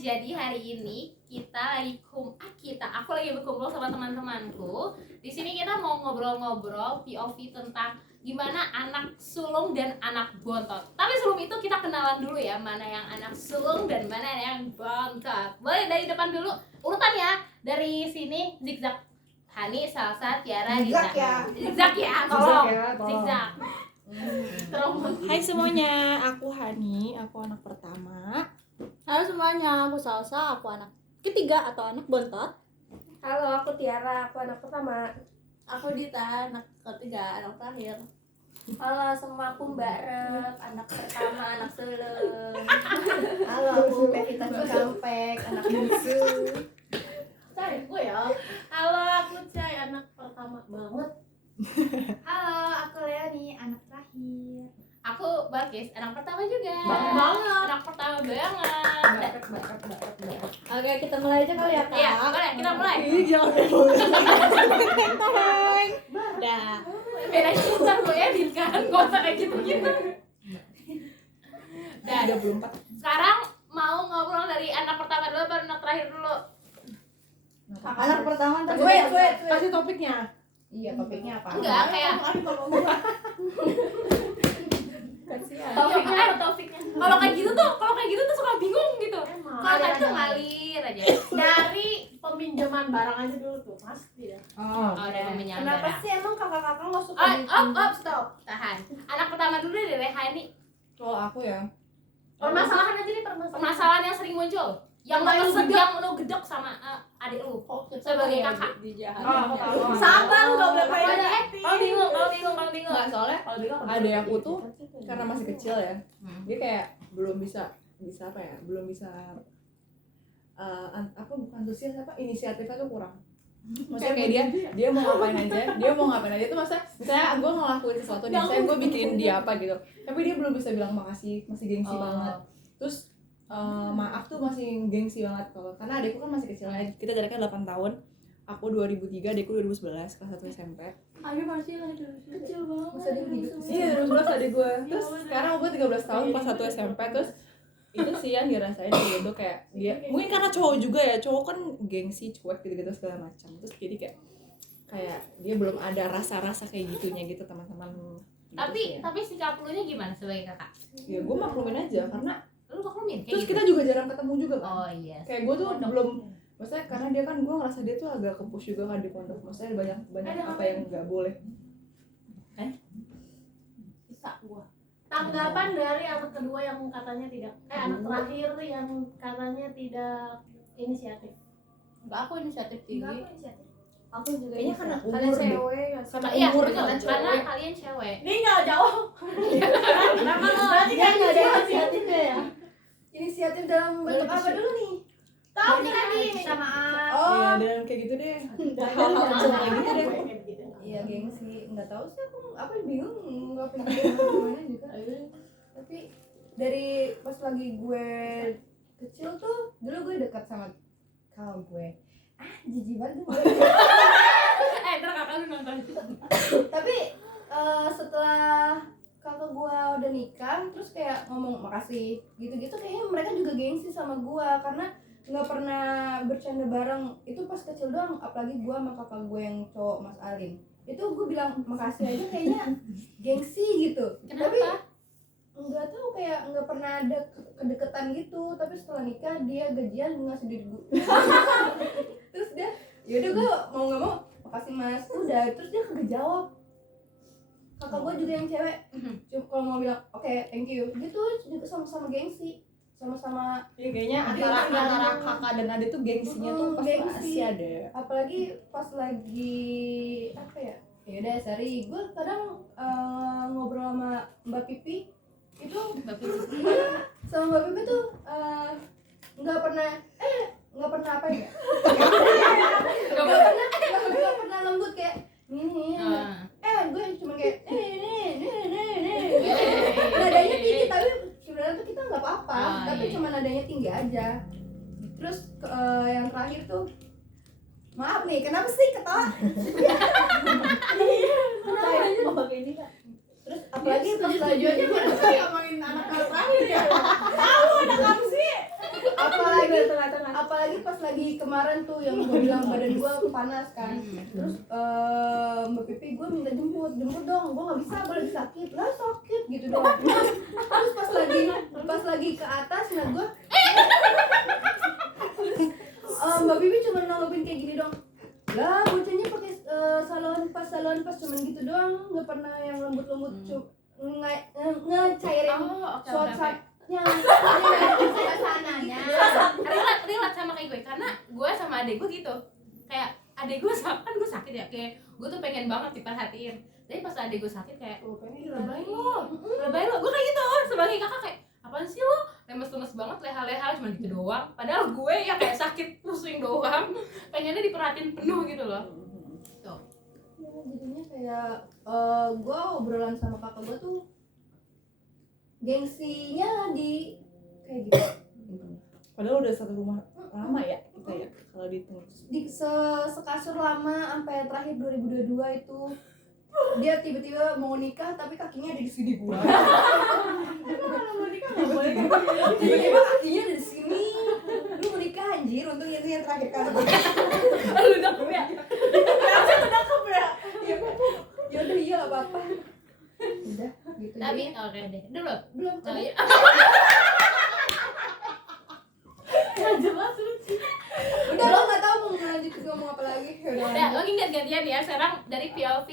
jadi hari ini aku lagi berkumpul sama teman-temanku. Di sini kita mau ngobrol-ngobrol POV tentang gimana anak sulung dan anak bontot. Tapi sebelum itu kita kenalan dulu ya, mana yang anak sulung dan mana yang bontot. Boleh dari depan dulu urutannya. Dari sini zigzag. Hani, Salsa, Tiara, Dita. Zigzag ya, tolong. Zigzag. Hai semuanya, aku Hani, aku anak pertama. Halo semuanya, aku Salsa, aku anak ketiga atau anak bontot. Halo, aku Tiara, aku anak pertama. Aku Dita, anak ketiga, anak terakhir. Halo semua, aku Mbak Rep, anak pertama, anak sulung. Halo, aku Pevita Cikampek, anak bungsu. Cari gue ya. Halo, aku Cai, anak pertama banget. Halo, aku Leoni, anak terakhir. Aku Bakis, anak pertama juga. Banget. Anak pertama banget. Oke, kita mulai aja kali ya, Kak. Iya, boleh, kita mulai. Jangan Dah. Beda cinta gue edit kan, gak usah kayak gitu-gitu. Dah, 24. sekarang mau ngobrol dari anak pertama dulu baru anak terakhir dulu. Anak pertama ntar Kasih topiknya. Iya, topiknya apa? Enggak, kayak Taufiknya. kalau kayak gitu tuh suka bingung gitu. Kalau tadi tuh ngalir aja. Dari peminjaman barang aja dulu tuh, pasti ya. Oh, udah menyambar. Kenapa sih emang kakak-kakak nggak suka Stop, tahan. Anak pertama dulu deh, Hani. Kalau aku ya, Permasalahan aja nih, permasalahan. Permasalahan yang sering muncul, yang lo gedek sama adik lu sebagai kakak. Sabar, nggak boleh kayak Kalau bingung. nggak, soalnya ada yang tuh karena masih kecil ya, dia kayak belum bisa apa ya, belum bisa bukan antusias, inisiatifnya tuh kurang. Maksudnya kayak dia mau ngapain aja tuh, misalnya gue ngelakuin sesuatu nih, misalnya gue bikin dia apa gitu, tapi dia belum bisa bilang makasih, masih gengsi banget. Terus maaf tuh masih gengsi banget kalau, karena adikku kan masih kecil, kita jaraknya 8 tahun, aku 2003, adikku 2011, kelas 1 SMP. Ayo masih lagi kecil banget. Masa dia begitu sih? Iya, 2011 adik gue. Terus sekarang gue 13 tahun, kelas 1 SMP. Terus itu sih yang dirasain gitu, kayak dia mungkin karena cowok juga ya, cowok kan gengsi, cuek gitu-gitu segala macam. Terus jadi kayak dia belum ada rasa-rasa kayak gitunya gitu, teman-teman gitu. Tapi sikap lu nya gimana sebagai kakak? Ya gue maklumin aja, karena Lu maklumin kayak terus gitu. kita juga jarang ketemu juga kan. Oh iya. Kayak gue tuh belum, maksudnya karena dia kan, gue ngerasa dia tuh agak kepush juga kan di pondok, maksudnya banyak apa yang nggak boleh. Bisa gua. Tanggapan dari anak kedua yang katanya tidak, anak terakhir yang katanya tidak inisiatif. Enggak, aku inisiatif tinggi. Aku juga Kayaknya karena kalian umur deh. cewek ya. Iya, umur betul. kan, Karena cewek. kalian cewek. Ini enggak jauh. Kenapa lo? Berarti kan Nggak ada inisiatifnya ya. Inisiatif dalam bentuk apa dulu nih? Tahu Banyak tadi aja. Samaan. Iya, dan kayak gitu deh. Hal-hal kayak gitu deh. Iya, gengsi. Enggak tahu sih aku bingung nggak pindah gimana juga. Tapi dari pas lagi gue kecil tuh, dulu gue dekat sama kakak gue. Jijik banget gue. Ntar kakak lu nonton. Tapi setelah kakak gue udah nikah, terus kayak ngomong makasih gitu-gitu, kayaknya mereka juga gengsi sama gue karena nggak pernah bercanda bareng. Itu pas kecil doang, apalagi gue sama kakak gue yang cowok, Mas Alim. Itu gue bilang makasih aja kayaknya gengsi gitu. Kenapa? Tapi nggak tahu, kayak nggak pernah ada kedekatan gitu. Tapi setelah nikah dia gajian ngasih duit gue. Terus dia, yaudah gue mau nggak mau makasih mas, udah. Terus dia kagak jawab. Kakak gue juga yang cewek, cuma kalau mau bilang oke, thank you, dia tuh juga sama-sama gengsi, sama-sama. Ya, kayaknya antara kakak dan adik tuh gengsinya tuh Gengsi. pasti ada. Apalagi pas lagi apa ya? Ya udah, sorry, gue kadang ngobrol sama Mbak Pipi itu, sama Mbak Pipi tuh nggak pernah apa ya? Nggak pernah lembut kayak ini. Gue cuma kayak nadanya tinggi, tapi sebenarnya tuh kita nggak apa-apa, tapi cuma nadanya tinggi aja. Terus yang terakhir tuh, maaf nih, kenapa sih ketawa? Kenapa ini kak? Terus apalagi pas lagi ngomongin anak terakhir ya. apalagi gue bilang badan gue panas kan. Terus Mbak Pipi gue minta jemput dong, gue nggak bisa, gue lagi sakit lah, sakit gitu dong. Terus pas lagi ke atas, nah gue Mbak Pipi cuma nanggepin kayak gini dong, lah bocahnya pakai salon pas cuman gitu doang, nggak pernah yang lembut ngecairin suasananya, suasananya. Relate sama kayak gue, karena gue sama adek gue gitu. Kayak adek gue kan gue sakit ya, kayak gue tuh pengen banget diperhatiin. Tapi pas adek gue sakit kayak lebay lo, gue kayak gitu sebagai kakak kayak apaan sih lo, lemes-lemes banget, leha-leha cuma gitu doang. Padahal gue ya kayak sakit pusing doang, pengennya diperhatiin penuh gitu loh. Tuh. Ya, jadinya kayak gue obrolan sama kakak gue tuh gengsinya di kayak gitu. Padahal udah satu rumah lama ya kita ya kalau dihitung. Di sekasur lama sampai terakhir 2022 itu dia tiba-tiba mau nikah tapi kakinya ada di sini gua. Emang kalau mau nikah nggak boleh kan? Tiba-tiba kakinya ada di sini. Lu mau nikah anjir, untung itu yang terakhir kali. Lu udah ya? Ya udah iya nggak apa-apa. Udah gitu. Tapi jadinya. oke deh, belum. Belum. Iya. Udah lo nggak tahu mau lanjutin ngomong apa lagi. Udah, lagi gantian ya. Sekarang dari POV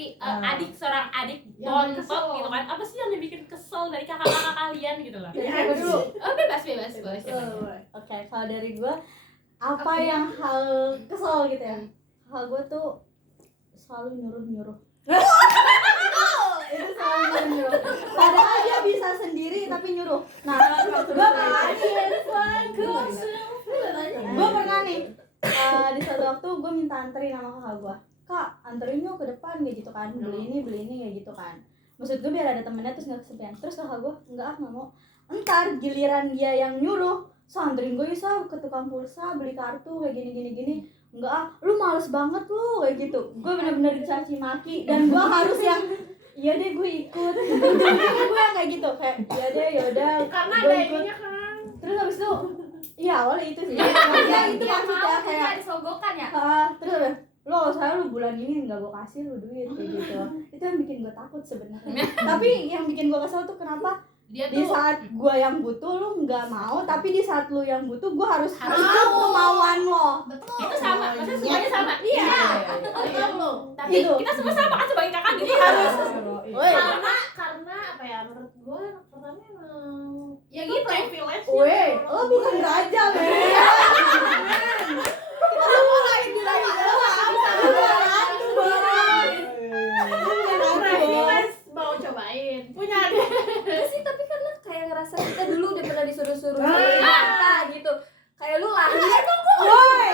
seorang adik bontot gitu kan. Apa sih yang dibikin kesel dari kakak-kakak kalian gitu loh? Dari aku dulu. Oh, bebas boleh siapa. Oke, kalau dari gue apa yang hal kesel gitu ya? Hal gue tuh selalu nyuruh. Itu selalu nyuruh. Padahal dia bisa sendiri tapi nyuruh. Nah, gue pernah nih di suatu waktu gue minta anterin sama kakak gue. Kak, anterin yuk ke depan kayak gitu kan. Beli ini kayak gitu kan. Maksud gue biar ada temennya terus nggak kesepian. Terus kakak gue nggak mau. Entar giliran dia yang nyuruh, so anterin gue bisa ke tukang pulsa beli kartu kayak gini. Enggak lu males banget lu kayak gitu. Gue bener-bener dicaci maki dan gue harus yang iya deh gue ikut. Ujung-ujungnya gue yang kayak gitu kayak iya deh yaudah Karena gue ada ikut. ininya kan. Terus habis itu iya awalnya itu sih. Ya, itu maksudnya kayak disogokan ya. terus apa? Lo saya lu bulan ini nggak gue kasih lu duit kayak gitu. Itu yang bikin gue takut sebenarnya. Tapi yang bikin gue kesel tuh kenapa Dia di tuh saat gue yang butuh lu nggak mau, tapi di saat lu yang butuh gue harus ikut kemauan lo. itu sama, maksudnya semuanya sama. Iya. Tapi Gitu. kita semua sama kan sebagai kakak gitu Iya. harus. Woi, karena apa ya, menurut gue pertama emang Ya gitu. privilege woi, lo bukan raja men. Kita semua lain di lagi privilege mau cobain punya adik. sih tapi karena kayak ngerasa kita dulu udah pernah disuruh-suruh gitu. Kayak lu lahir Woi,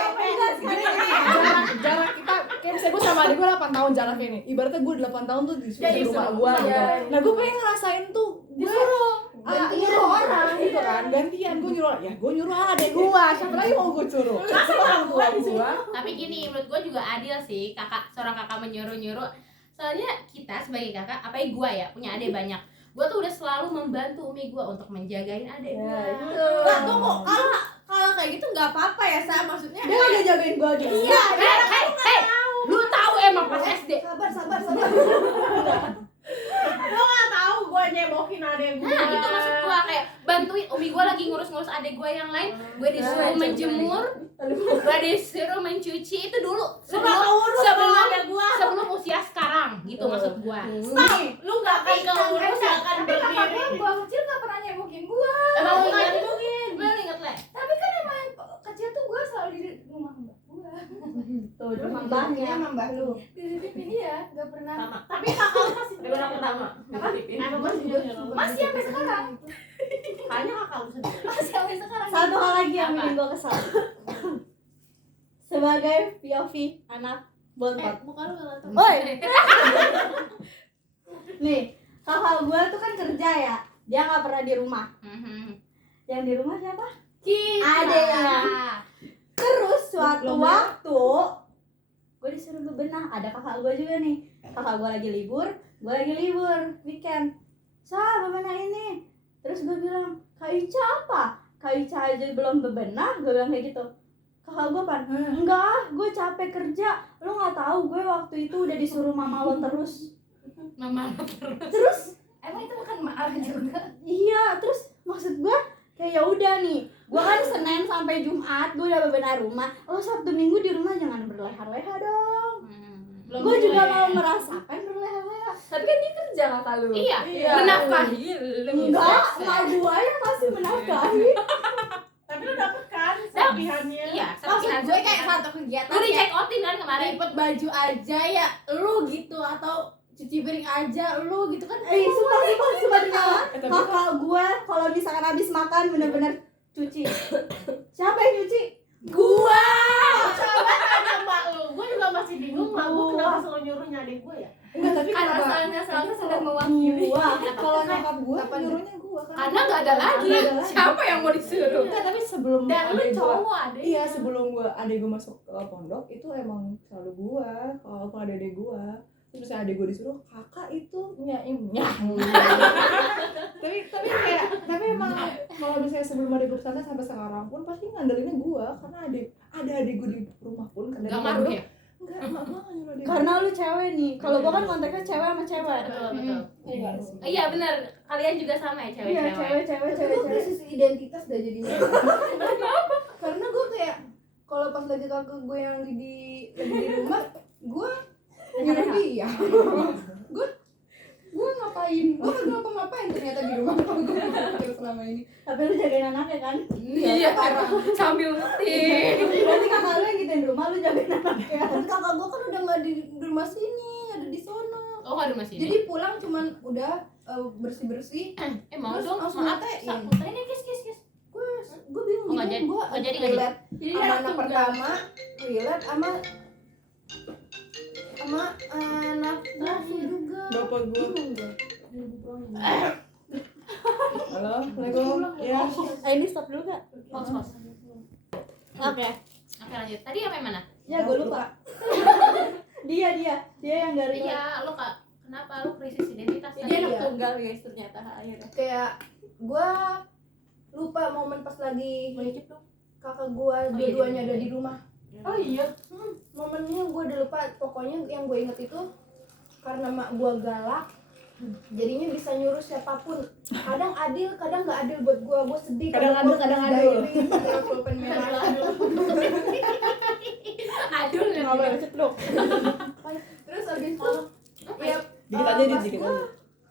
Jarak kita kayak misalnya gue sama adik gue 8 tahun jaraknya nih. Ibaratnya gue 8 tahun tuh di rumah gue gitu. Nah gue pengen ngerasain tuh disuruh nyuruh orang gitu kan, gantian gue nyuruh, ya gue nyuruh adek gue, siapa lagi mau gue suruh? Masa orang tua gue? Tapi gini, menurut gue juga adil sih seorang kakak menyuruh-nyuruh. Soalnya kita sebagai kakak, apalagi gue ya, punya adik banyak. Gue tuh udah selalu membantu umi gue untuk menjagain adik gue. Nah, tunggu, kalau kayak gitu nggak apa-apa ya, Sa, maksudnya dia lagi jagain gue gitu. iya, Hei, lu tahu emang pas SD. sabar. lo nggak tahu gue nyebokin adek gue. Nah, itu maksud gue kayak bantuin umi gue lagi ngurus-ngurus adik gue yang lain. Gue disuruh menjemur, gue disuruh mencuci itu dulu. Sebelum usia sekarang, gitu maksud gue. Stop, lu nggak akan keurus, nggak akan Tapi kakak berdiri. gue gua kecil gak pernah nyebukin gue. Emang lu ingat? mungkin. Lu inget Le? Tapi kan emang kecil tuh gue selalu di rumah mbak gue. Tuh, di rumah mbahnya. Sama mbah lu. Dititipin dia, gak pernah. Sama. Tapi kakak lu masih Dari orang pertama. Masih sampai sekarang. hanya kakak lu sendiri. Masih sampai sekarang. Satu hal lagi yang Apa? bikin gue kesal. Sebagai POV anak bontot. Muka lu nggak tahu. Woi. Nih, kakak gue tuh kan kerja ya. Dia nggak pernah di rumah. Yang di rumah siapa? Adeknya. Terus suatu waktu gue disuruh bebenah. Ada kakak gue juga nih. Kakak gue lagi libur, gue lagi libur weekend. Sa, bebenah ini. Terus gue bilang, Kak Ica apa? Kak Ica aja belum bebenah. Gue bilang kayak gitu. Kakak gue pan, enggak, gue capek kerja. Lo nggak tahu gue waktu itu udah disuruh mama lo terus. Mama terus. Terus Emang itu bukan maaf juga. iya, terus maksud gue kayak ya udah nih, gue kan Senin sampai Jumat gue udah bebenah rumah. Lo Sabtu Minggu di rumah jangan berleha-leha dong. Gue juga mau merasakan berleha-leha. Tapi kan dia kerja kakak lu. Iya, Iya. menafkahi lu. Enggak, emak gue yang masih menafkahi. Tapi lu dapet kan serpihannya? Iya, Maksud serpihan. gue kayak satu kegiatan Lu di check outin kan kemarin. lipet baju aja ya lu gitu, atau cuci piring aja lu gitu kan. Sumpah demi Allah. Tapi Kakak gue kalau misalkan habis makan bener-bener cuci. Siapa yang cuci? Gua Coba tanya mbak lu, gue juga masih bingung mbak gue kenapa selalu nyuruhnya adik gue ya? enggak, tapi karena kenapa soalnya selalu sedang mewakili. Gua. kalau nyokap gue Kapan nyuruhnya gue kan Karena nggak ada lagi. Nggak ada lagi. Siapa yang mau disuruh? enggak, tapi sebelum Dan lu adek gua- cowok adek. iya sebelum adek gue masuk ke pondok itu emang selalu gue kalau ada adek gue terus misalnya adek gue disuruh kakak itu tapi emang kalau misalnya sebelum adek gue kesana sampai sekarang pun pasti ngandelinnya gue karena ada adek gue di rumah pun kan Gak ngaruh ya? enggak emak gue nyuruh adek Karena lu cewek nih. Kalau gua kan konteksnya cewek sama cewek. Betul, betul. iya Iya benar. Kalian juga sama ya Iya, cewek-cewek. Gue krisis identitas dah jadinya. Karena gue kayak kalau pas lagi kakak gue yang lagi di rumah, gue nyuruh dia. gue ngapain? Gue kagak ngapa-ngapain ternyata di rumah kalau gue pikir selama ini. Tapi lu jagain anaknya kan? Iya, sambil ngetik. Berarti kakak lu yang gituin rumah, lu jagain anaknya. Kakak gue kan udah nggak di rumah sini, ada di sono. Oh, nggak ada masih. Jadi pulang cuman udah bersih-bersih. mau terus dong, langsung maaf. ngetein. Putein ya, guys. Gue bingung Oh, nggak gitu. jadi. Gue Nggak jadi, nggak relate Jadi sama anak anak tunggal. pertama, relate sama anak terakhir juga. bapak gue Bingung gue. halo assalamualaikum ya Ini stop dulu gak? Pause. Oke. Oke, lanjut. Tadi apa yang mana? Ya gue lupa. Dia yang gak relate. Iya, lu Kak. Kenapa lu krisis identitas? Jadi tadi? anak Iya. tunggal guys ternyata akhirnya. Kayak gue lupa momen pas lagi kakak gue dua-duanya ada di rumah. Oh iya. Momennya gue udah lupa. Pokoknya yang gue inget itu karena mak gue galak, jadinya bisa nyuruh siapapun. Kadang adil, kadang nggak adil buat gue sedih. Kadang adil, kadang adil. Kadang pulpen merah. Aduh, Nggak boleh ceplok. Terus abis itu ya dikit aja pas dikit gua aja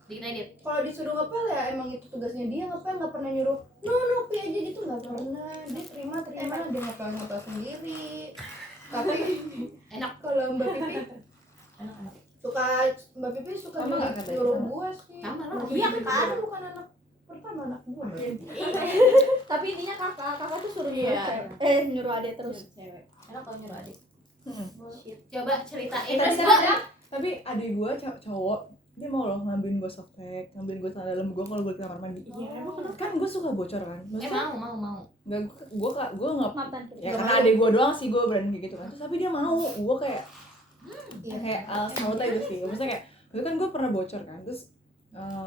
dikit aja. kalau disuruh ngepel ya emang itu tugasnya dia ngepel, nggak pernah nyuruh no pi aja gitu, nggak pernah. Dia terima dia ngepel sendiri. Tapi Enak. kalau Mbak Pipi suka Sama nggak kata nyuruh dia? gue sih. Sama lah. Iya kan, bukan anak pertama, anak gue. Tapi intinya kakak tuh suruh Iya. nyuruh cewek. Nyuruh adek terus. Cewek. Enak kalau nyuruh adik. Coba ceritain. Terus Terus ada tapi adik gue cowok dia mau loh ngambilin gue softtek, ngambilin gue celana dalam gue kalau gue ke kamar mandi. Iya, emang kenapa? Kan gue suka bocor kan. Maksudnya, mau. nggak gue nggak Mantan. ya karena adik gue doang sih gue berani kayak gitu kan. Terus tapi dia mau, gue kayak kayak salut aja sih. Maksudnya kayak itu kan gue pernah bocor kan, terus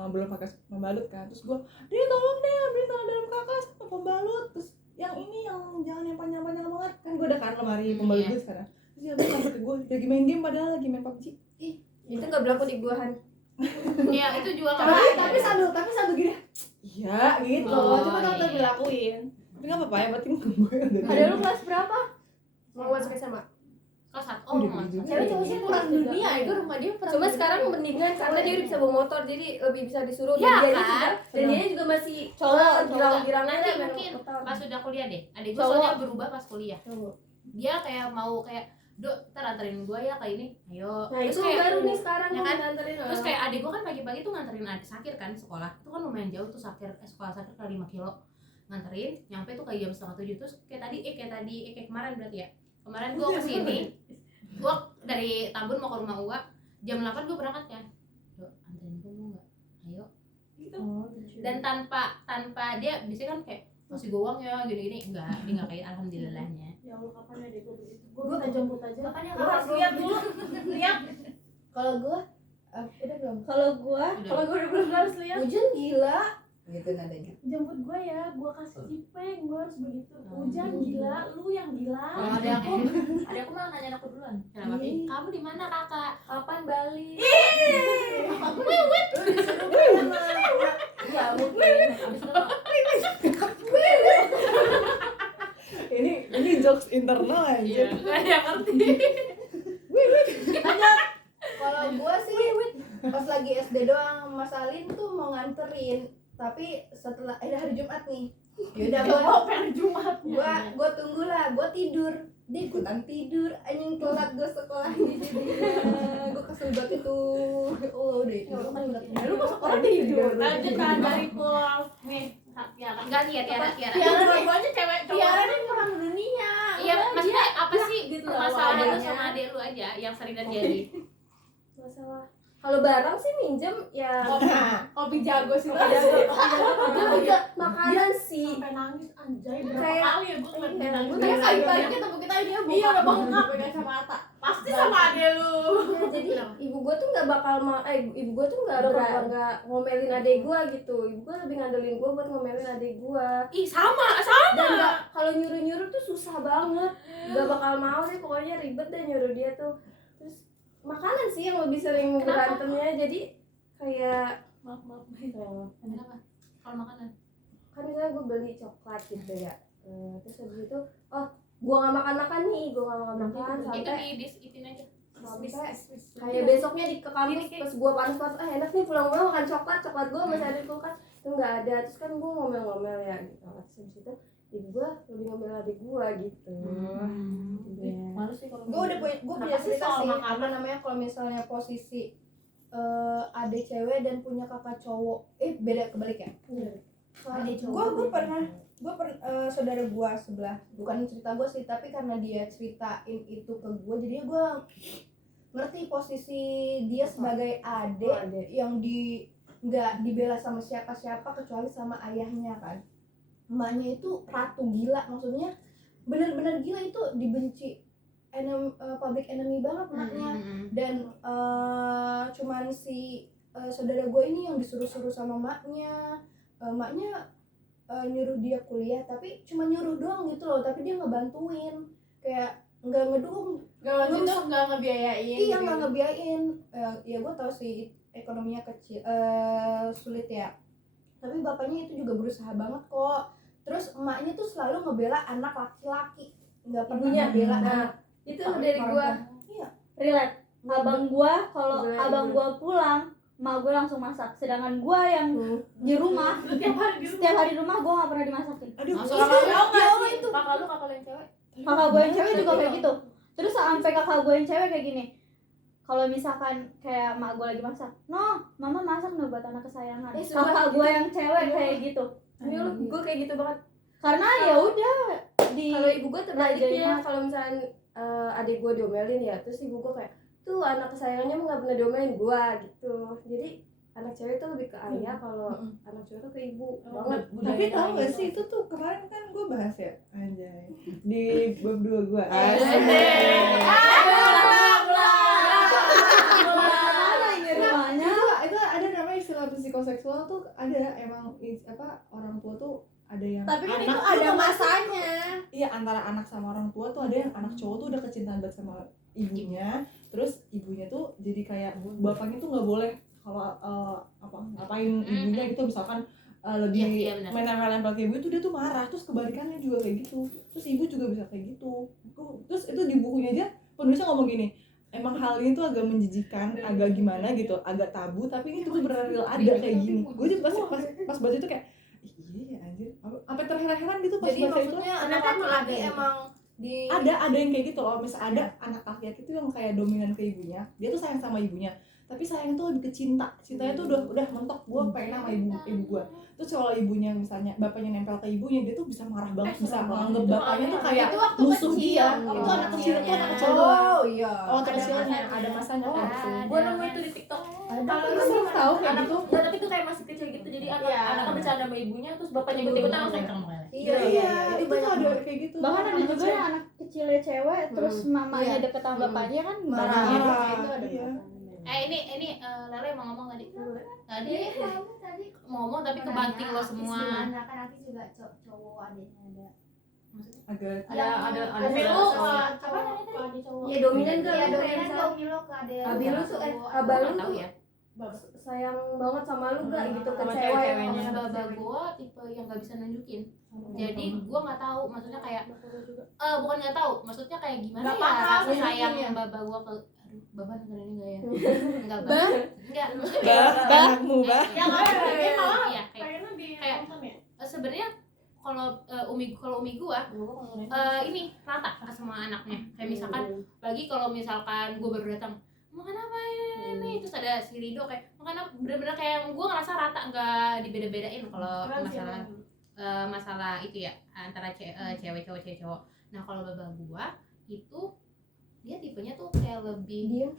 belum pakai pembalut kan, terus gue dia tolong deh ambilin celana dalam kakak sama pembalut, terus yang ini yang jangan yang panjang-panjang banget kan gue udah kan lemari pembalut Iya. gue sekarang. Terus dia bilang sampai ke gue lagi main game padahal lagi main PUBG. itu nggak berlaku di gua Han. Iya, itu juga nggak Tapi sambil gini. Iya gitu. Oh, Cuma kalau iya. dilakuin. Tapi nggak apa-apa ya, berarti gue yang dari Ada lu kelas berapa? Mau masuk SMA. kelas 1. Oh, Oh, udah mas. gitu. Cewek cowok sih kurang dunia itu rumah dia. Cuma sekarang mendingan karena dia udah bisa bawa motor, jadi lebih bisa disuruh. Ya, Dan dia kan? juga, dan dia juga masih Cowok, girang-girang Nanti aja main mungkin motor. pas udah kuliah deh. Adik gue Cowok. soalnya berubah pas kuliah. Cowok. Dia kayak mau kayak ntar anterin gue ya kayak ini. Ayo. Nah Terus itu kayak baru nih sekarang ya mau kan? nganterin. Terus kayak adik gue kan pagi-pagi tuh nganterin adik Sakir kan sekolah. Itu kan lumayan jauh tuh Sakir, sekolah Sakir kali 5 kilo. Nganterin, nyampe tuh kayak jam 6:30. Terus kayak kemarin berarti ya. Kemarin gue kesini, gue dari Tambun mau ke rumah Uwa, jam 8 gue berangkat kan. Yuk, anterin gue mau nggak? Ayo. Gitu. Dan tanpa dia biasanya kan kayak masih gue uang ya gini-gini, enggak, dia nggak kayak alhamdulillahnya. Ya Allah, kapan ya deh gue begitu? Gue minta jemput aja. Makanya Gue harus lihat dulu. Lihat. Kalau gue udah belum. Kalau gua Udah. Kalau gue udah belum harus lihat. Hujan gila. gitu nadanya. Jemput gue ya, gue kasih cipeng, gue harus begitu. Hujan gila, lu yang gila. Ada aku malah nanyain aku duluan. Kenapa, Pi? Kamu di mana, Kakak? Kapan balik? Lu disuruh sama ya mungkin. Ini jokes internal aja. Iya, enggak ada yang ngerti. Kalau gua sih pas lagi SD doang, Mas Alin tuh mau nganterin, tapi setelah hari Jumat nih. Yaudah Hari Jumatnya. gua tunggulah, gua tidur. Dia ikutan tidur, anjing telat gua sekolahnya jadinya. Gua kesel banget itu. Oh, udah itu. Lu pas sekolah tidur. Lanjut kan dari pulau nih. Tiara. Enggak, Tiara. Dua-duanya cewek cowok. Tiara nih orang dunia. Iya, maksudnya apa sih gitu masalah lu awalnya. sama adik lu aja yang sering terjadi? Masalah. Kalau barang sih minjem ya. Kopi jago sih. Makanan sih. Sampai nangis anjay berapa Kayak- kali ya gue ngeliat dia nangis. Kayak pagi-pagi tepuk kita dia buka. Iya udah bengkak pegang kacamata. Pasti sama adek lu. Ya, jadi ibu gue tuh nggak bakal ibu gue tuh nggak ngomelin adek gue gitu. Ibu gue lebih ngandelin gue buat ngomelin adek gue. Ih, sama. Dan kalau nyuruh tuh susah banget. Nggak bakal mau deh, pokoknya ribet deh nyuruh dia tuh. Terus makanan sih yang lebih sering Kenapa? berantemnya, jadi kayak Maaf. Kenapa? Kalau makanan. kan misalnya gue beli coklat gitu ya. Terus habis itu gue nggak makan nih, Itu sampai diitin aja. kayak besoknya di ke kampus pas gue panas enak nih pulang-pulang makan coklat gue masih ada di kulkas itu nggak ada. Terus kan gue ngomel-ngomel ya gitu. Terus habis itu ibu gue lebih ngomel adik gue gitu. Malu sih kalau Gue punya sih cerita soal sih makanan? apa namanya kalau misalnya posisi adik cewek dan punya kakak cowok beda kebalik ya. Adik cowok. Gue pernah saudara gue sebelah, bukan cerita gue sih tapi karena dia ceritain itu ke gue jadinya gue ngerti posisi dia sebagai adik yang nggak dibela sama siapa-siapa kecuali sama ayahnya kan. Emaknya itu ratu gila, maksudnya bener-bener gila, itu dibenci public enemy banget emaknya. Dan cuman si saudara gue ini yang disuruh-suruh sama emaknya nyuruh dia kuliah, tapi cuma nyuruh doang gitu loh, tapi dia nggak bantuin, kayak nggak ngedukung. nggak ngebiayain. Iya, nggak ngebiayain. Ya gue tau sih ekonominya kecil, sulit ya, tapi bapaknya itu juga berusaha banget kok. Terus emaknya tuh selalu ngebela anak laki-laki, nggak pernah ngebela anak. Itu Anak dari gua perempuan. Iya. relate. Abang gua kalau Gua- abang gua pulang, mak gua langsung masak. Sedangkan gua yang di rumah Lu tiap hari di rumah. setiap hari di rumah gua nggak pernah dimasakin. Aduh, Masuk Itu kakak lu jauh itu. kakak lu yang cewek. Kakak gua yang cewek juga kayak gitu. Terus sampai kakak gua yang cewek kayak gini. Kalau misalkan kayak mak gua lagi masak, "No, mama masak nih buat anak kesayangan." Sumpah, Kakak gua yang cewek kayak gitu. Gue kayak gitu banget. Karena ya udah di Kalau ibu gue terbaliknya, belajarnya. kalau misalnya adik gue diomelin ya, terus ibu gue kayak tuh anak kesayangannya mah nggak pernah diomelin gue gitu. Jadi anak cewek tuh lebih ke ayah, kalau anak cewek tuh ke ibu banget. tapi tau gak sih itu tuh kemarin kan gue bahas ya anjay di bab 2 gue. Mana ini rumahnya? Itu ada namanya istilah psikoseksual tuh, ada emang orang tua tuh ada yang Tapi kan anak itu tuh ada sama- masanya. Iya, antara anak sama orang tua tuh ada yang anak cowok tuh udah kecintaan banget sama ibunya, terus ibunya tuh jadi kayak bapaknya tuh nggak boleh kalau ngapain ibunya gitu, misalkan lebih Iya, benar. menempel ke ibu itu dia tuh marah. Terus kebalikannya juga kayak gitu, terus ibu juga bisa kayak gitu. Terus itu di bukunya aja penulisnya ngomong gini, emang hal ini tuh agak menjijikan, agak gimana gitu, agak tabu, tapi itu tuh beneran real ada kayak gini. Gue juga pas baca itu kayak iya ya anjir, sampai terheran-heran gitu pas Jadi baca itu. maksudnya anak Ternyata emang laki-laki ada emang di Ada yang kayak gitu loh. Misal ada anak laki-laki tuh yang kayak dominan ke ibunya, dia tuh sayang sama ibunya, tapi sayang tuh lebih ke cintanya tuh udah mentok. Gue pengen sama ibu gue. Terus kalau ibunya misalnya bapaknya nempel ke ibunya, dia tuh bisa marah banget, bisa menganggap bapaknya tuh kayak Itu waktu musuh kecil. dia. Oh, Itu anak kecil tuh, anak kecil Oh doang. iya. Waktu kecilnya ada masanya. Oh, Gue nemu itu di TikTok. kalau lu sering tahu kayak Anak gitu. tuh, tapi itu kayak masih kecil gitu. Jadi anaknya bercanda sama ibunya, terus bapaknya ikut-ikutan langsung kenceng makanya. Iya, Itu tuh ada kayak gitu. Bahkan ada juga Anak yang anak kecilnya cewek terus mamanya Iya. deket sama bapaknya kan Marah. marah. Marah. Itu ada Iya. masanya. Ini Lele mau ngomong tadi. Tadi kamu tadi mau ngomong tapi kebanting lo semua. gimana kan aku juga cowok adiknya ada agak Abi ada lu apa namanya tadi? adik cowok. Ya dominan ke ya lu dominan kayak ke Umi lo ke ada Abi lu tuh Gua abang lu nggak tahu tuh ya. sayang banget sama lu gak gitu ke Sama cewek cewek-ceweknya. sama Baba cewek. gua tipe yang nggak bisa nunjukin. Jadi gua nggak tahu, maksudnya kayak juga. bukan nggak tahu, maksudnya kayak gimana Nggak ya paham, rasa nunjukin sayang ya. yang baba gua ke aduh baba dengerin ini enggak ya? Enggak baba. Enggak, maksudnya anakmu Ya nggak ada. Dia malah iya kayak kayaknya di kayak- nonton ya. sebenarnya kalau umi gua ini rata ke semua anaknya. Kayak misalkan lagi kalau misalkan gua baru datang makan apa ini terus ada si Rido kayak makan apa bener-bener kayak gua ngerasa rata nggak dibeda-bedain kalau Keren sih masalah emang. masalah itu ya antara cewek cowok. Nah kalau baba gua itu dia tipenya tuh kayak lebih Diem.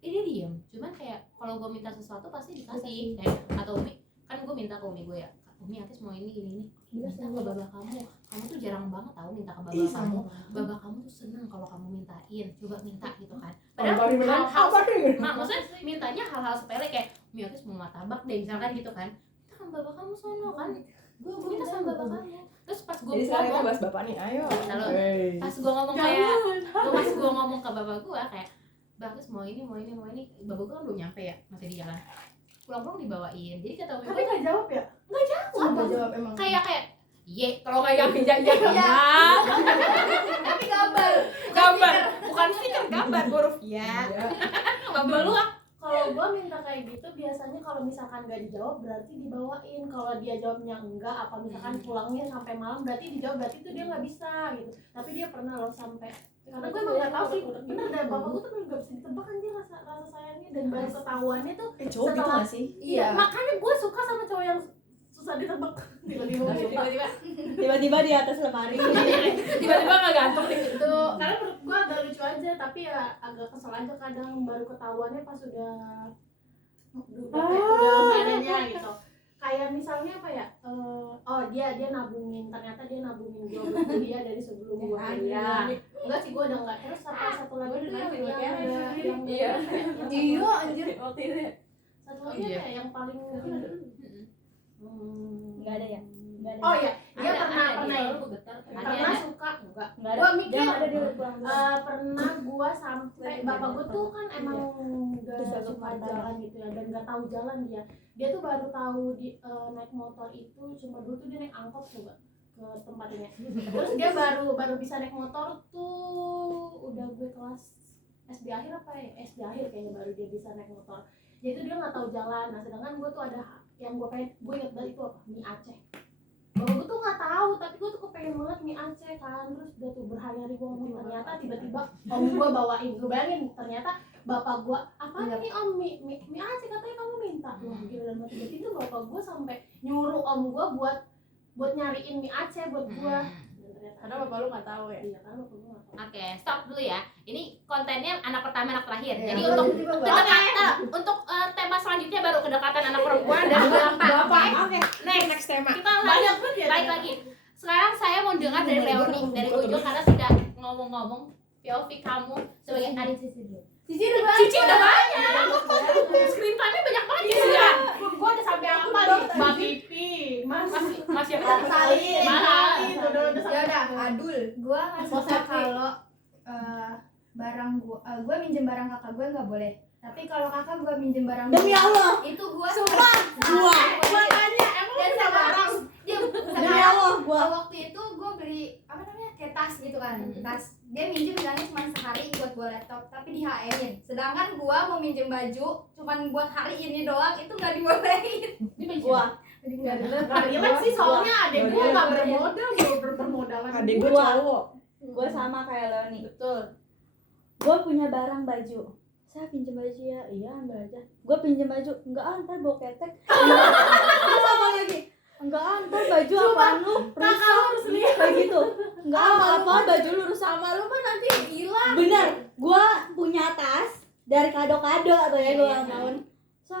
dia diem cuman kayak kalau gua minta sesuatu pasti dikasih kayak atau umi kan gua minta ke umi gua ya umi Akis mau ini minta ke baba kamu tuh jarang banget tahu minta ke baba kamu baba kamu tuh seneng kalau kamu mintain coba minta gitu kan padahal hal-hal maksudnya mintanya hal-hal sepele kayak umi Akis mau martabak deh misalkan gitu kan minta kan baba kamu sono kan gue minta sama baba kamu terus pas gue jadi sekarang kita ngomong bahas bapak nih ayo Halo. Hey. pas gue ngomong kayak pas gue ngomong ke baba gue kayak bagus mau ini baba gue kan belum nyampe ya masih di jalan pulang-pulang dibawain jadi kata umi Tapi gue nggak jawab ya. Udah jawab emang kayak ye kalau nggak yakin ya tapi kabar gambar bukan stiker gambar huruf ya Iya. dulu Kalau gua minta kayak gitu biasanya kalau misalkan nggak dijawab berarti dibawain. Kalau dia jawabnya enggak, apa misalkan pulangnya sampai malam berarti dijawab berarti itu dia nggak bisa gitu. Tapi dia pernah loh sampai karena gue emang nggak tahu sih bener deh bapak gue tuh nggak bisa ditebak anjir rasa sayangnya dan baru ketahuannya tuh Cowok gitu Setelah- gak sih? iya makanya gue suka sama cowok yang susah ditebak tiba-tiba gue suka Tiba-tiba di atas lemari. tiba-tiba nggak gantung di itu karena menurut gue agak lucu aja tapi ya agak kesel aja kadang baru ketahuannya pas udah nggak adanya gitu kayak misalnya apa ya dia nabungin ternyata dia nabungin gue buat kuliah dari sebelum gue kuliah enggak sih gue udah enggak terus satu lagi tuh yang Iya. Iya anjir satu lagi Iya. apa ya yang paling Enggak ada ya? Enggak ada. oh iya dia Ada, pernah ada, pernah dia. ya Ada. pernah suka enggak Enggak ada. gua mikir Dia nggak ada dia pulang dulu. pernah gua sampai bapak gua tuh kan emang gak Bisa suka martabak. jalan gitu ya dan gak tahu jalan dia tuh baru tahu di naik motor itu cuma dulu tuh dia naik angkot coba ke tempatnya terus dia baru bisa naik motor tuh udah gue kelas SD akhir apa ya SD akhir kayaknya baru dia bisa naik motor jadi tuh dia nggak tahu jalan nah sedangkan gue tuh ada yang gue pengen gue inget banget itu apa mie Aceh bapak gue tuh nggak tahu tapi gue tuh kepengen banget mie Aceh kan terus udah tuh berhari-hari gue ngomong ternyata tiba-tiba om gue bawain lu bayangin ternyata bapak gue apa nih om mie Aceh katanya kamu minta wah gila dan mati itu bapak gue sampai nyuruh om gue buat nyariin mie Aceh buat gue dan ternyata karena bapak lu nggak tahu ya iya karena bapak gue nggak tahu Oke, stop dulu ya. Ini kontennya anak pertama, anak terakhir. Iya. Jadi untuk Tiba-tiba untuk tema selanjutnya baru kedekatan anak perempuan dan bapak. Oke. Next tema. kita banyak banget ya balik lagi. Sekarang saya mau dengar dari Leoni dari ujung karena sudah ngomong-ngomong POV kamu sebagai adik Cici udah Cici udah banyak. Screen time-nya banyak banget ya. Iya. gue udah sampai apa nih Mbak Pipi Masih apa? Salin Mahal. itu udah ya sampai udah adul gua nggak suka kalau barang gua minjem barang kakak gue nggak boleh tapi kalau kakak gua minjem barang Demi gua, Allah. itu gua Sumpah. Gua. makanya emang dan bisa barang Demi sekarang Allah gua. waktu itu gue beli apa namanya kayak tas gitu kan tas dia minjem bilangnya cuma sehari buat gue laptop tapi di HM-in sedangkan gue mau minjem baju cuman buat hari ini doang itu nggak dibolehin Gua. nggak relate sih soalnya adek gue nggak bermodal berpermodalan Adek gue Gua. cowok. Gua sama kayak Leoni. betul Gua punya barang baju. Saya pinjam baju ya. Iya, ambil aja. Gua pinjam baju. Enggak, ntar bawa ketek. Terus apa lagi? Enggak, ntar baju apaan lu? kakak lu harus lihat Kayak gitu. Enggak, apa baju lu rusak. sama lu mah nanti hilang Bener, gua punya tas dari kado-kado atau ya gua ulang tahun. So,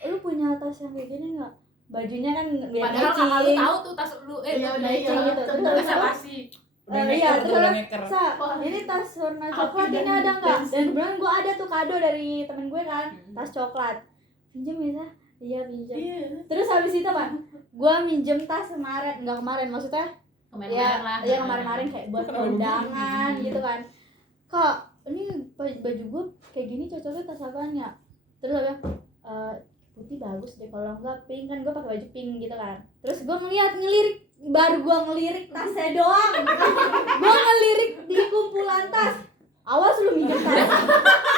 lu punya tas yang kayak gini enggak? Bajunya kan biar Padahal kakak lu tahu tuh tas lu Iya, udah, matching iya. gitu. Betul, Terus betul. basa-basi. Udah iya, neker tuh, terus udah neker. Sa, ini tas warna coklat ini ada nggak? Dan kebetulan gue ada tuh kado dari temen gue kan, tas coklat. Pinjam ya Sa? Iya pinjam. Terus habis itu apa? Gue minjem tas kemarin maksudnya Kemarin-kemarin lah. ya kemarin kayak buat kondangan gitu kan. Kak, ini baju gue kayak gini cocoknya tas apaan ya? Terus apa? Putih bagus deh, kalau enggak pink, kan gue pakai baju pink gitu kan. Terus gue ngelirik, baru gue ngelirik tasnya doang. Gue ngelirik di kumpulan tas. Awas lu minjem tas.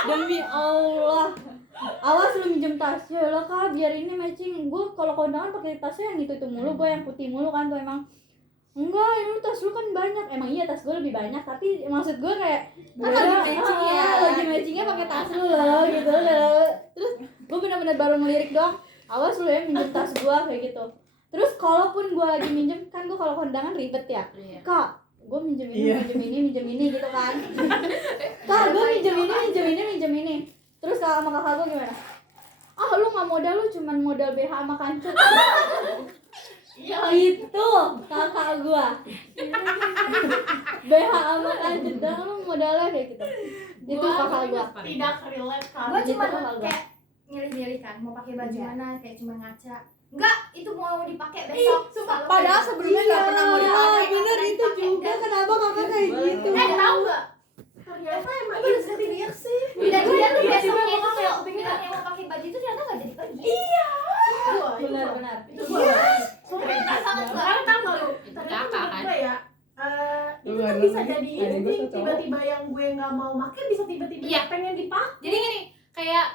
Demi Allah. Awas lu minjem tas. Ya Allah Kak, biar ini matching. Gue kalau kondangan pakai tasnya yang itu mulu, gue yang putih mulu kan tuh emang. Enggak, ini tas lu kan banyak. Emang iya tas gue lebih banyak, tapi maksud gue kayak lagi matching ya. lagi matchingnya pakai tas lu loh gitu loh. Terus gue benar-benar baru ngelirik doang. Awas lu ya minjem tas gue kayak gitu. Terus kalaupun gue lagi minjem, kan gue kalau kondangan ribet ya. Iya. Kak, gue minjem ini gitu kan. Kak, gue minjem ini. Terus kalau sama kakak gue gimana? Ah, lu nggak modal, lu cuman modal BH sama kancut. Itu kakak gue. BH sama kancut dah, lu modalnya kayak gitu. Itu kakak gue. Tidak relate kan. Gue cuma Gitu kalau kayak milih-milih kan mau pakai baju mana, kayak cuma ngaca. Enggak, itu mau dipakai besok. Selalu Padahal kayak sebelumnya nggak pernah mau dipakai. Bener itu juga, kenapa kakak kayak gitu? tahu nggak? Ternyata emang gitu. Jadi dia sih. Tidak dia tuh besoknya itu kayak bilang yang mau pakai baju itu ternyata nggak jadi pergi. Benar. Itu gua. Kita sangat nggak. Karena tahu nggak lu? Itu Ternyata kakak menurut kan? gue ya. Itu Lu tuh ada bisa lagi? jadi Ada ini gua sama cowok. tiba-tiba yang gue nggak mau pakai bisa tiba-tiba Iya. pengen dipakai. Jadi gini, kayak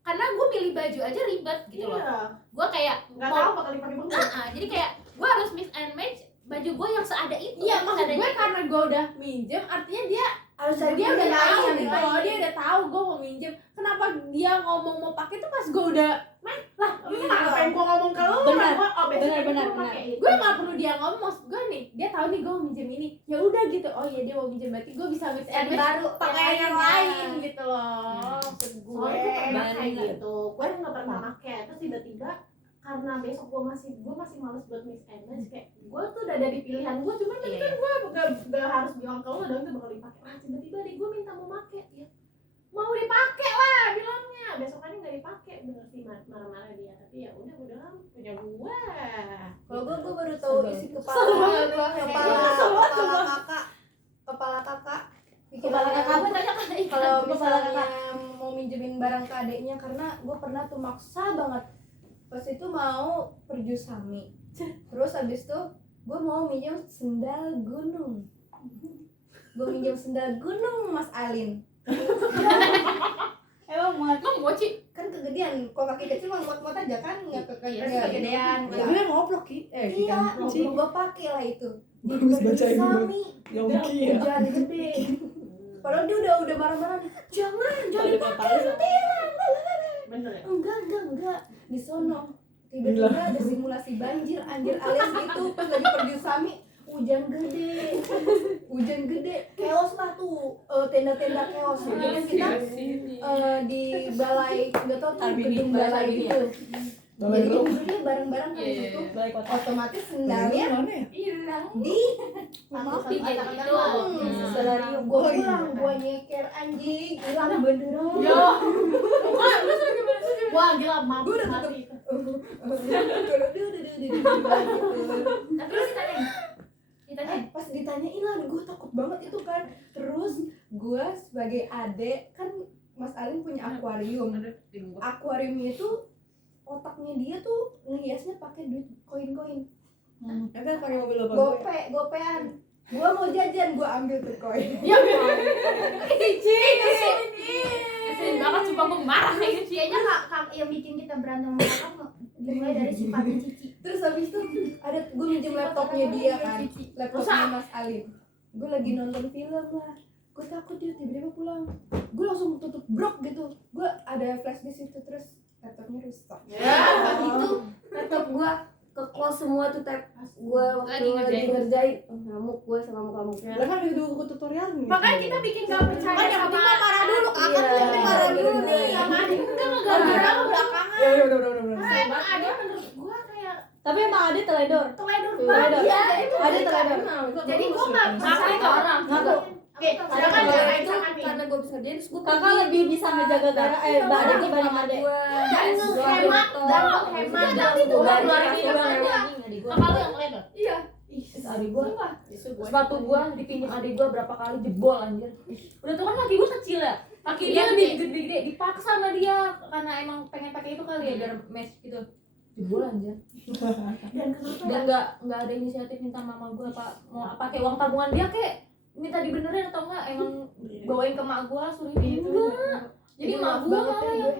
karena gue milih baju aja ribet gitu loh. Iya. Gue kayak Nggak mau- tahu bakal dipakai enggak. jadi kayak gue harus mix and match baju gue yang seada itu. Iya, maksud seadanya gue itu. karena gue udah minjem, artinya dia Harus dia udah nilai tahu yang gitu nilai. loh, dia udah tahu gue mau minjem. Kenapa dia ngomong mau pakai tuh pas gue udah Kenapa yang gue ngomong ke lu? Benar. Oh, besok Benar. gue pakai itu. gue nggak perlu dia ngomong, maksud gue nih dia tahu nih gue mau minjem ini, ya udah gitu. Oh iya dia mau minjem, berarti gue bisa mix and Yang match baru pakai yang lain gitu loh. Maksud gue Soalnya gue pernah Benar. kayak gitu. Gue nggak pernah pakai. Terus tiba-tiba karena besok gue masih males buat mix and match, kayak gue tuh udah ada di pilihan gue, cuman tadi Iya. kan gue gak harus bilang ke lo dong itu bakal dipakai. Tiba-tiba deh gue minta mau pakai, ya mau dipakai lah bilangnya, besokannya nggak dipakai. Bener sih marah-marah dia, tapi ya udah punya gue. Kalau gue baru tahu isi kepala kepala kakak bikin Kepala kakak apa? Banyak kali. Kalau Kepala misalnya mau minjemin barang ke adeknya, karena gue pernah tuh maksa banget pas itu mau perjusami. Terus habis itu gue mau minjem sendal gunung. Gue minjem sendal gunung Mas Alin. Emang muat. Emang mochi Kan kegedean, kalau kaki kecil mah muat-muat aja kan, nggak Kegedean. Ya. Dia ngoplok Ki. Iya, gue pakai lah itu. Di Bagus baca ini. perjusami. Yongki ya. Hujan gede. Padahal dia udah marah-marah nih. Jangan dipakai setiran. Bener ya. Enggak. Di sono tiba-tiba ada simulasi banjir anjir alias itu pas lagi perjusami hujan gede chaos lah tuh, tenda-tenda chaos. Jadi kita di balai, nggak tahu tuh gedung balai gitu. Jadi tidurnya bareng-bareng kan di situ. Balik kota. Otomatis sendalnya Mana ya? hilang di di jadi itu. solarium. Gue pulang, gue nyeker anjing, hilang beneran. Yo. Wah gila mampus Gua udah mati. Tapi lu ditanyain. Pas ditanyain lah, gue takut banget itu kan. Terus gue sebagai adek kan, Mas Alin punya akuarium. Akuariumnya itu otaknya dia tuh ngehiasnya pakai duit koin-koin. Ya kan pakai mobil apa? Gopean. Gua mau jajan, gua ambil tuh koin. Keselin banget, sumpah gue marah kayak gitu. Kayaknya kak yang bikin kita berantem sama kakak dimulai dari sifatnya Cici. Terus habis itu ada gue minjem laptopnya dia kan, laptopnya Mas Alin. Gue lagi nonton film lah. Gue takut dia tiba-tiba pulang. Gue langsung tutup brok gitu. Gue ada flash disk itu, terus laptopnya rusak. Itu laptop gua ke close semua tuh tab gua waktu Lagi ngerjain. lagi ngerjain. Ngamuk gua sama muka-mukanya. Lah kan itu buku tutorial nih. Makanya kita bikin gak percaya Kan yang penting mah marah dulu, kakak tuh yang penting marah dulu nih. sama adik. Gara-gara belakangan. Ya udah. Nah, emang ada menurut gua kayak Tapi emang ada teledor. teledor Teledor. banget. Iya, Ada teledor. Jadi gue nggak Ngaku itu orang. Ngaku. Oke, sedangkan Kalau kakak itu itu kan karena gue bisa kerjain terus gue Kakak lebih bisa ngejaga jarak adik dibanding adik. dan hemat dan hemat dan itu gue baru keluarin ini ini doang. Adik gua. Kakak lu yang teledor. iya Adik gua sepatu gua dipinjam adik gua berapa kali jebol anjir. Udah tuh kan kaki gua kecil ya. Kaki Iya, dia gede. lebih gede-gede dipaksa sama dia karena emang pengen pakai itu kali ya biar match gitu. Jebol anjir. dan kenapa Dan enggak ada inisiatif minta mama gua apa mau pakai uang tabungan dia kayak minta dibenerin atau enggak emang bawain ke mak gua suruh gitu enggak. Jadi mak gua yang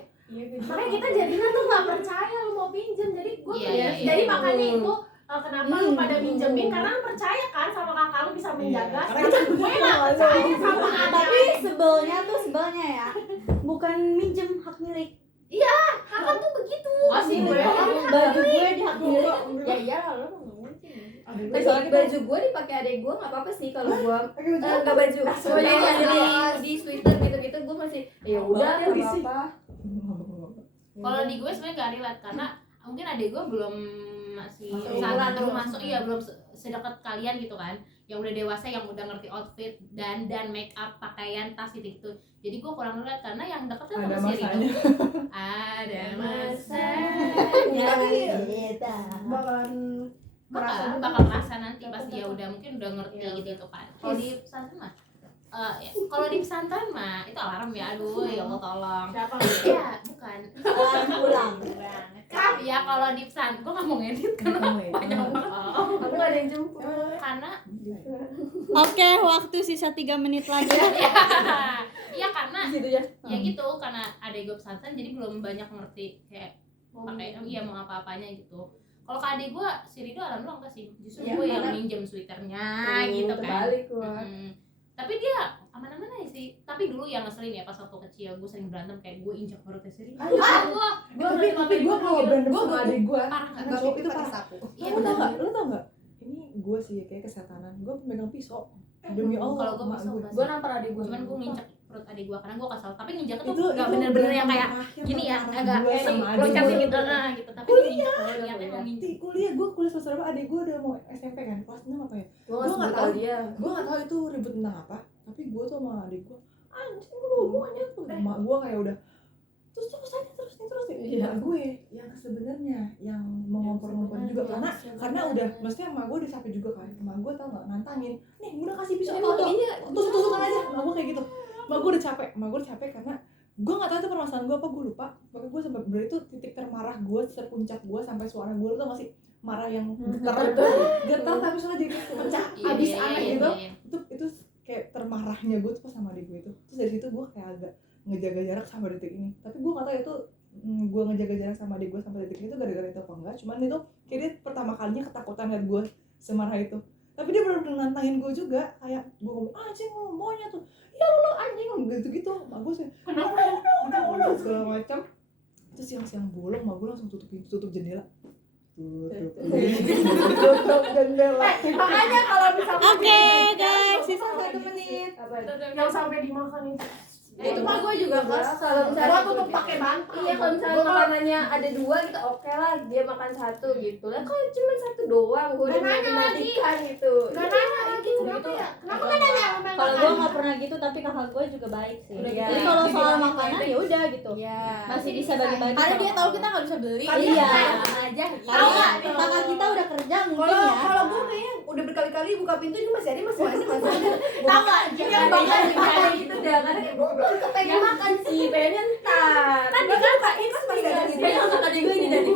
makanya kita jadinya tuh nggak percaya lu mau pinjem jadi gue Iya, iya, jadi iya. makanya itu kenapa lu pada minjemin karena lu percaya kan sama kakak lu bisa menjaga sedangkan gue nggak percaya sama adik Tapi sebelnya ya. Bukan minjem hak milik. kakak tuh begitu Oh sih gue. Baju gue di hak milik. ya iyalah lo nggak mungkin Tapi tapi baju gue dipakai adik gue nggak apa-apa sih kalau gue nggak baju semuanya yang ada di sweater gitu-gitu gue masih ya udah Banget ya, nggak Risi. apa-apa Kalau di gue sebenarnya gak relate karena mungkin adik gue belum masih Masuk saat umuran baru belum. masuk iya belum sedekat kalian gitu kan yang udah dewasa yang udah ngerti outfit dan make up pakaian tas itu jadi gue kurang relate karena yang deket kan ada sama si masanya. Rino ada Ya, masanya kita. bakalan bakal kerasa nanti pas dia udah mungkin udah ngerti gitu kan kalau di pesantren mah ya, kalau di pesantren mah itu alarm ya aduh ya Allah tolong siapa ya bukan Alarm pulang. ya kalau di pesantren gue nggak mau ngedit karena banyak banget aku nggak ada yang jemput karena Oke, waktu sisa 3 menit lagi. iya karena gitu ya. ya gitu karena adik gue pesantren jadi belum banyak ngerti kayak pakai iya mau apa-apanya gitu kalau ke adik gue si Rido alhamdulillah enggak sih justru Ya, gue yang karena- minjem sweaternya gitu kan terbalik gue tapi dia aman-aman aja sih tapi dulu yang ngeselin ya pas waktu kecil gue sering berantem kayak gue injak perutnya si Rido tapi gue kalau berantem sama adik gue parah kan nggak itu parah. sapu iya Lu tau benar nggak? Lu tau nggak? Ini gue sih kayak kesetanan. Gue megang pisau. Demi Allah. kalau gue emak pisau gue. enggak Gua sih nampar adik gua. cuman gue nginjek perut adik gue karena gue kesel tapi nginjeknya tuh Itu nggak bener-bener yang kayak terakhir gini ya parah agak gue sama adik loncat gue. gitu gitu tapi dia nginjek niatnya mau Di nginjek kuliah gue semester berapa? Adik gue udah mau SMP kan kelas 6 apa ya? gue Gua nggak tahu. dia Gue nggak tahu itu ribut tentang apa. Tapi gue tuh sama adik gue anjing lu maunya tuh. Emak gue kayak udah terus aja terus Iya. Emak gue yang sebenarnya yang mengompor-ngompor juga karena udah maksudnya emak gue udah capek juga kan. Emak gue tau nggak nantangin nih udah kasih pisau tuh tusuk-tusukan aja. Emak gue kayak gitu. Emak gue udah capek karena gue nggak tahu itu permasalahan gue apa gue lupa. Pokoknya gue sampai berarti itu titik termarah gue terpuncak gue sampai suara gue tuh masih marah yang getar tapi soalnya jadi pecah habis aneh gitu. Itu kayak termarahnya gue tuh pas sama adik gue itu. Terus dari situ gue kayak agak ngejaga jarak sampai detik ini. Tapi gue nggak tahu itu gue ngejaga jarak sama adik gue sampai detik ini tuh gara-gara itu apa enggak. Cuman itu kayak dia pertama kalinya ketakutan liat gue semarah itu. Tapi dia benar-benar nantangin gue juga kayak gue ngomong anjing lu maunya tuh ya lu anjing lu gitu-gitu. Mak gue sih udah segala macam. Terus siang-siang bolong mak gue langsung tutup jendela. Tutup jendela. makanya kalau misalnya Oke, guys, sisa 1 menit. yang sampai dimakan itu mah gue juga keras kalau gua misalnya tutup pakai bantal iya kalau misalnya makanannya ada 2 gitu oke lah dia makan 1 gitu lah kalau cuma 1 doang gue udah Nggak nanya mati-matikan gitu nggak nanya lagi kenapa ya kenapa nggak nanya sama Kalau gue nggak pernah gitu, tapi kakak gue juga baik sih. Iya. Jadi kalau soal makanan ya udah gitu. iya Masih bisa bagi-bagi. karena sama dia tahu kakak kita nggak bisa beli Iya. aja Karena kakak kita udah kerja mungkin kalau ya. kalau gue kayaknya udah berkali-kali buka pintu dia masih ada tahu nggak ini yang bakal dimakan gitu deh karena kayak gue belum kepengen makan sih pengennya ntar kan dia kan pas masih ada gitu Kayak kakak adik gue ini dari.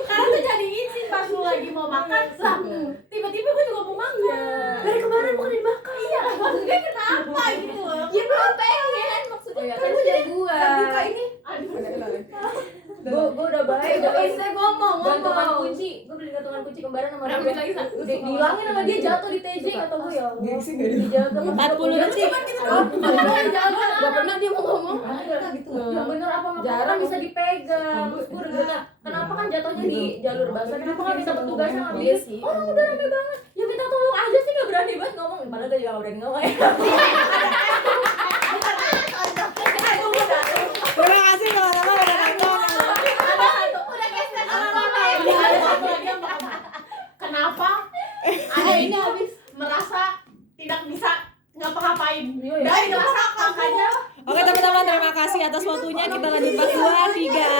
karena tuh jadi izin pas lu lagi mau makan lah tiba-tiba gue juga mau makan dari kemarin bukan dimakan iya maksudnya kenapa gitu loh ya belum pengen maksudnya kan gue jadi buka ini Gue udah baik, udah bisa ngomong gantungan kunci, gue beli gantungan kunci kembaran sama Berapa dia. lagi, Sa? Udah dihilangin sama dia jatuh di TJ kata gue ya Allah. Gengsi nggak dia? Dijaga 40 detik. gak pernah dia mau ngomong gitu Yang bener apa nggak Jarang. kan bisa dipegang. Terus gue udah bilang, kenapa kan jatuhnya di jalur basah? Kenapa nggak bisa petugasnya ngambil? Iya sih. Orang udah rame banget. Ya minta tolong aja sih nggak berani banget ngomong. Padahal gue juga nggak berani ngomong.